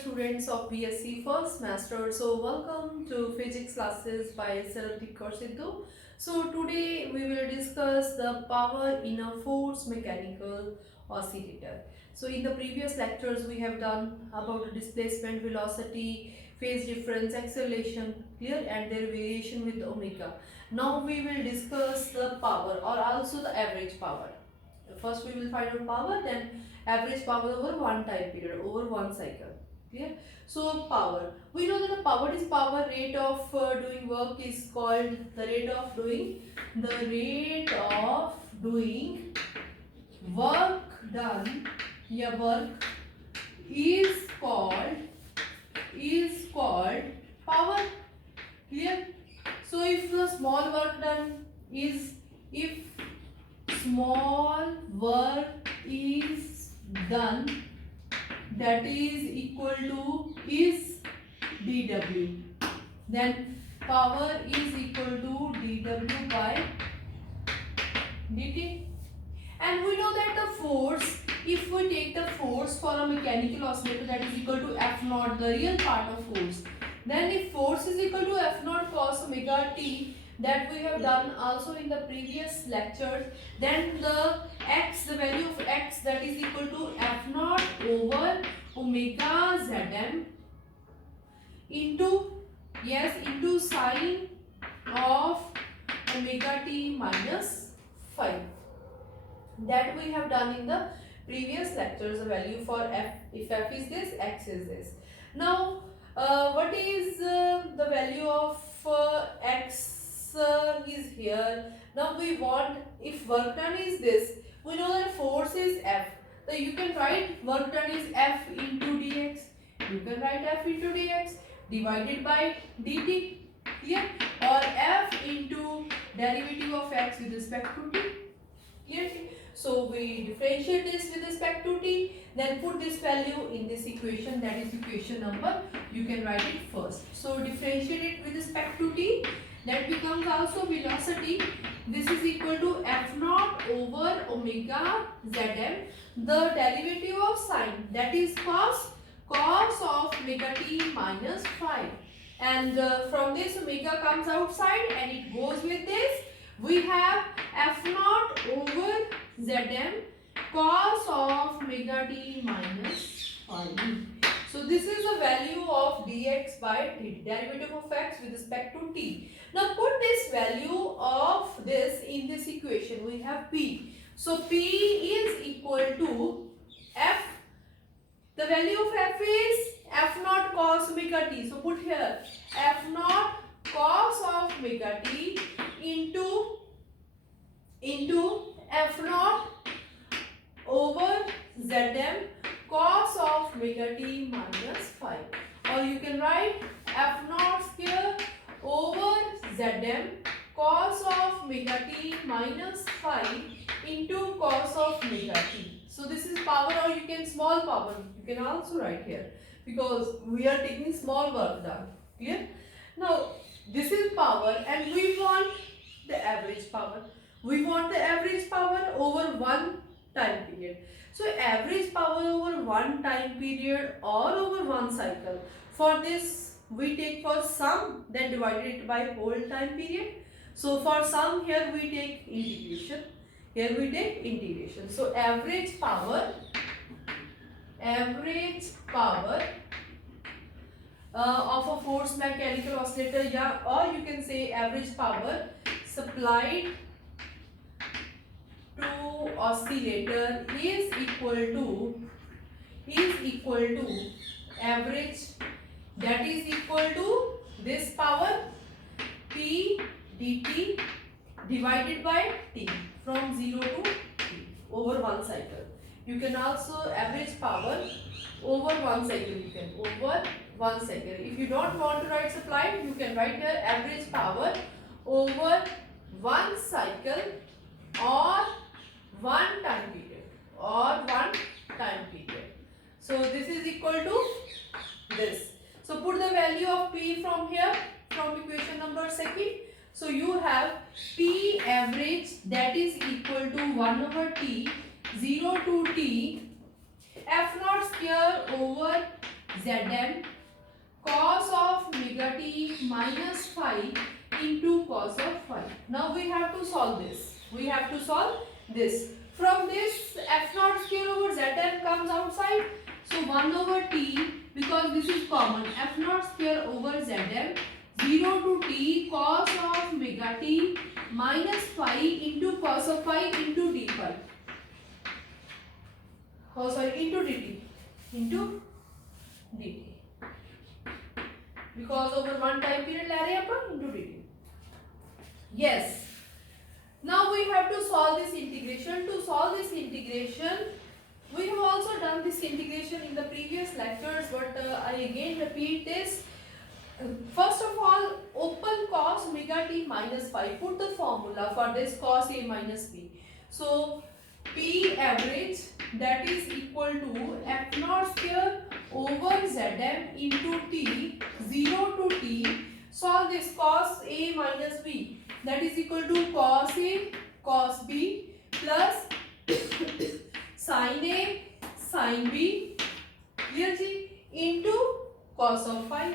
students of BSc first semester. So welcome to physics classes by Sidhu. So today we will discuss the power in a forced mechanical oscillator. So in the previous lectures we have done about the displacement, velocity, phase difference, acceleration, clear, and their variation with omega. Now we will discuss the power or also the average power. First we will find out power, then average power over one time period, over one cycle. Clear? So power, we know that the power is power. Rate of doing work is called the rate of doing work done. Yeah, work is called power. Clear? So if the small work done is, if small work is done, that is equal to is dW, then power is equal to dW by dt. And we know that the force, if we take the force for a mechanical oscillator, that is equal to F naught, the real part of force. Then if force is equal to F naught cos omega t, that we have done also in the previous lectures, then the x, the value of x, that is equal to F naught over omega Zm into, yes, into sine of omega t minus phi. That we have done in the previous lectures, the value for f, if f is this, x is this. Now what is the value of x is here. Now we want, if work done is this, we know that force is F. So you can write work done is F into dx. You can write F into dx divided by dt here, or F into derivative of x with respect to t. Clear? So we differentiate this with respect to t, then put this value in this equation, that is equation number, you can write it first. So differentiate it with respect to t, that becomes also velocity. This is equal to F naught over omega Zm, the derivative of sine, that is cos of omega t minus phi. And from this omega comes outside and it goes with this. We have F naught over Zm cos of omega t minus phi. So this is the value of dx by dt, derivative of x with respect to t. Now put this value of this in this equation. We have p. So p is equal to f. The value of f is f naught cos omega t. So put here f naught cos of omega t into f naught over Zm cos of omega t minus phi, or you can write f naught square over Zm cos of omega t minus phi into cos of omega t. So this is power, or you can small power, you can also write here, because we are taking small work done. Clear? Now this is power, and we want the average power. We want the average power over one time period. So average power over one time period or over one cycle. For this we take for sum, then divided it by whole time period. So for sum, here we take integration. Here we take integration. So average power of a forced mechanical oscillator, yeah, or you can say average power supplied to oscillator is equal to average, that is equal to this power p dt divided by t from 0 to t over one cycle. You can also average power over one cycle, you can over one cycle. If you don't want to write supplied, you can write here average power over one cycle or one time period, So this is equal to this. So put the value of p from here, from equation number 2. So you have p average, that is equal to 1 over t 0 to t f naught square over Zm cos of omega t minus phi into cos of phi. Now we have to solve this. We have to solve this. From this f naught square over Zm comes outside. So 1 over t, because this is common, f naught square over Zm 0 to t cos of omega t minus phi into cos of phi into d phi. Oh sorry, into dt. Into dt. Because over one time period ले रहे हैं अपन into dt. Yes. Now we have to solve this integration. To solve this integration, we have also done this integration in the previous lectures, but I again repeat this. First of all, open cos omega t minus phi. Put the formula for this cos a minus b. So P average, that is equal to f naught square over Zm into t 0 to t. Solve this cos a minus b, that is equal to cos a cos b plus sin a sin b, clear ji, into cos of phi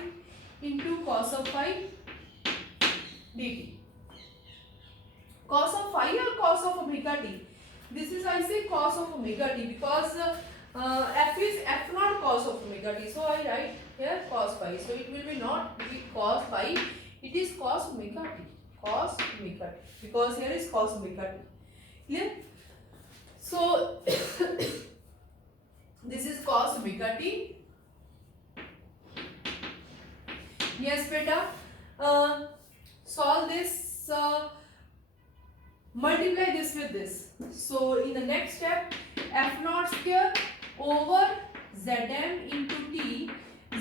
dt. Cos of phi or cos of omega t? This is, I say, cos of omega t because f is f naught cos of omega t. So I write here cos phi. So it will be not be cos phi. It is cos omega t. Cos omega t. Because here is cos omega t. Clear? So this is cos omega t. Yes, beta. Solve this. Multiply this with this. So in the next step, f naught square over Zm into t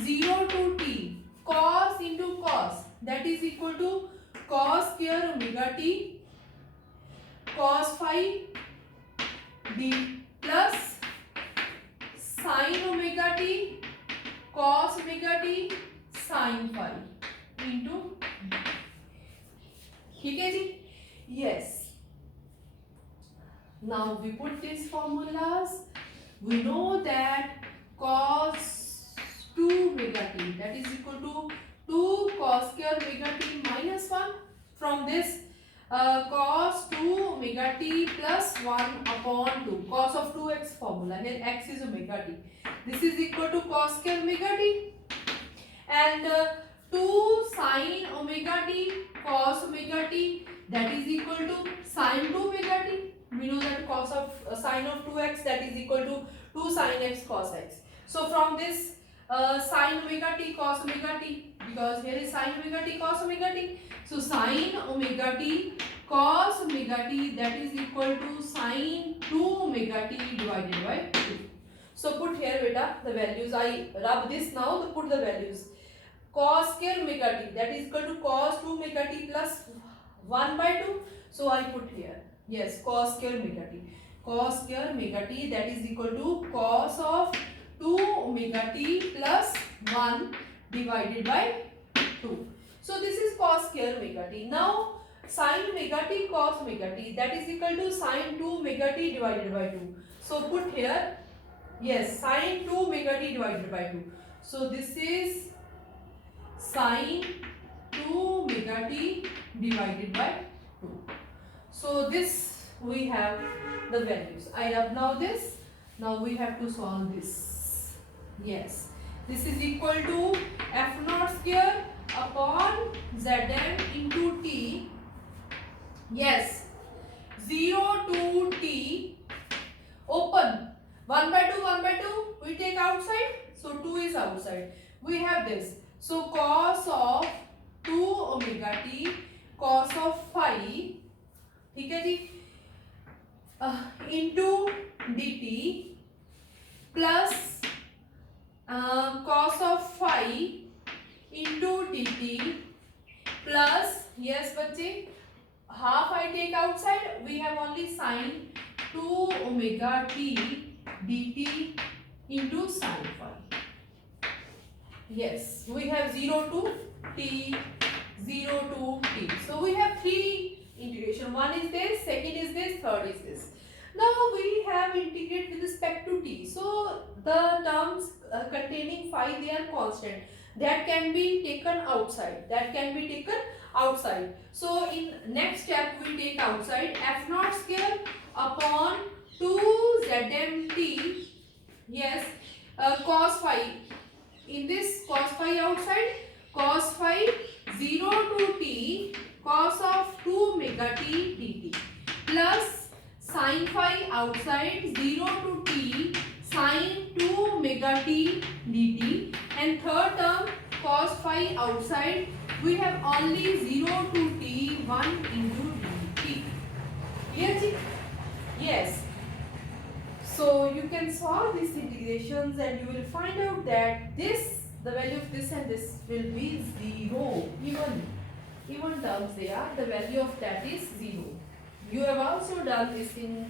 0 to t cos into cos, that is equal to cos square omega t cos phi d plus sin omega t cos omega t sin phi into, ठीक है जी? Yes. Now we put these formulas. We know that cos 2 omega t, that is equal to 2 cos square omega t minus 1. From this cos 2 omega t plus 1 upon 2, cos of 2x formula. Here x is omega t. This is equal to cos square omega t. And 2 sin omega t cos omega t, that is equal to sin 2 omega t. We know that cos of sin of 2x, that is equal to 2 sin x cos x. So from this sin omega t cos omega t, because here is sin omega t cos omega t. So sin omega t cos omega t, that is equal to sin 2 omega t divided by 2. So put here beta the values. I rub this now to put the values. Cos square omega t, that is equal to cos 2 omega t plus 1 by 2. So I put here. Yes, cos square omega t. Cos square omega t, that is equal to cos of 2 omega t plus 1 divided by 2. So this is cos square omega t. Now sin omega t cos omega t, that is equal to sin 2 omega t divided by 2. So put here, yes, sin 2 omega t divided by 2. So this is sin 2 omega t divided by 2. So this we have the values. I rub now this. Now we have to solve this. Yes. This is equal to f naught square upon Zm into t. Yes. 0 to t. Open. 1 by 2, 1 by 2. We take outside. So 2 is outside. We have this. So cos of 2 omega t cos of phi, ठीक है जी, into dt plus cos of phi into dt plus, yes बच्चे, half I take outside, we have only sin 2 omega t dt into sin phi. Yes, we have 0 to t, 0 to t. So we have 3 integration. One is this, second is this, third is this. Now we have integrate with respect to t. So the terms containing phi, they are constant. That can be taken outside. That can be taken outside. So in next step we take outside f naught square upon 2 zmt. Yes, cos phi. In this cos phi outside, cos phi 0 to t cos of 2 omega t dt plus sin phi outside 0 to t sin 2 omega t dt, and third term cos phi outside we have only 0 to t 1 into dt. Clear ji? Yes. So you can solve these integrations and you will find out that this, the value of this and this will be 0. Even terms they are, the value of that is 0. You have also done this in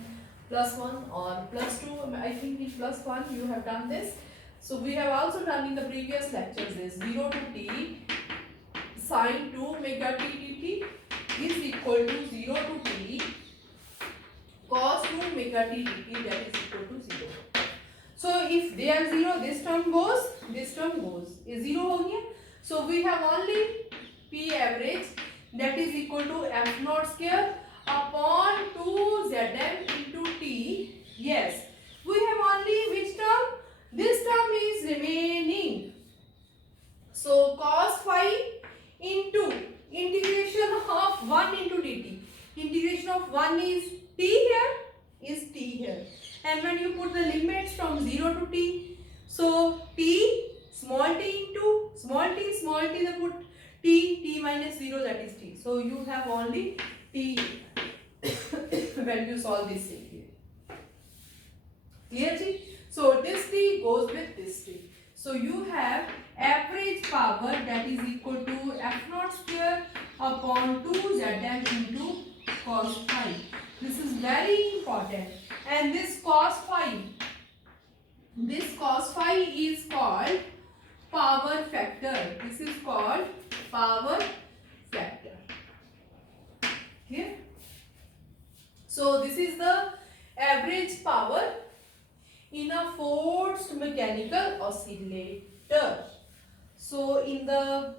+1 or +2. I think in +1 you have done this. So we have also done in the previous lectures this 0 to t sin 2 omega t dt is equal to 0 to t cos 2 omega t dt, that is equal to 0. So if they are 0, this term goes, this term goes. Is 0 हो गया? So we have only P average, that is equal to f naught square upon 2 zm into t. Yes, we have only which term? This term is remaining. So cos phi into integration of 1 into dt. Integration of 1 is t here, is t here. And when you put the limits from 0 to t, so t small t into small t, they put t minus 0, that is t. So you have only t when you solve this thing here. Clear ji? So this t goes with this t. So you have average power, that is equal to f naught square upon 2 zm into cos phi. This is very important. And this cos phi is called power factor. This is called power factor. Here. So this is the average power in a forced mechanical oscillator. So in the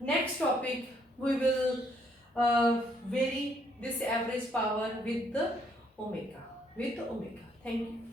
next topic we will vary this average power with the omega. Thank you.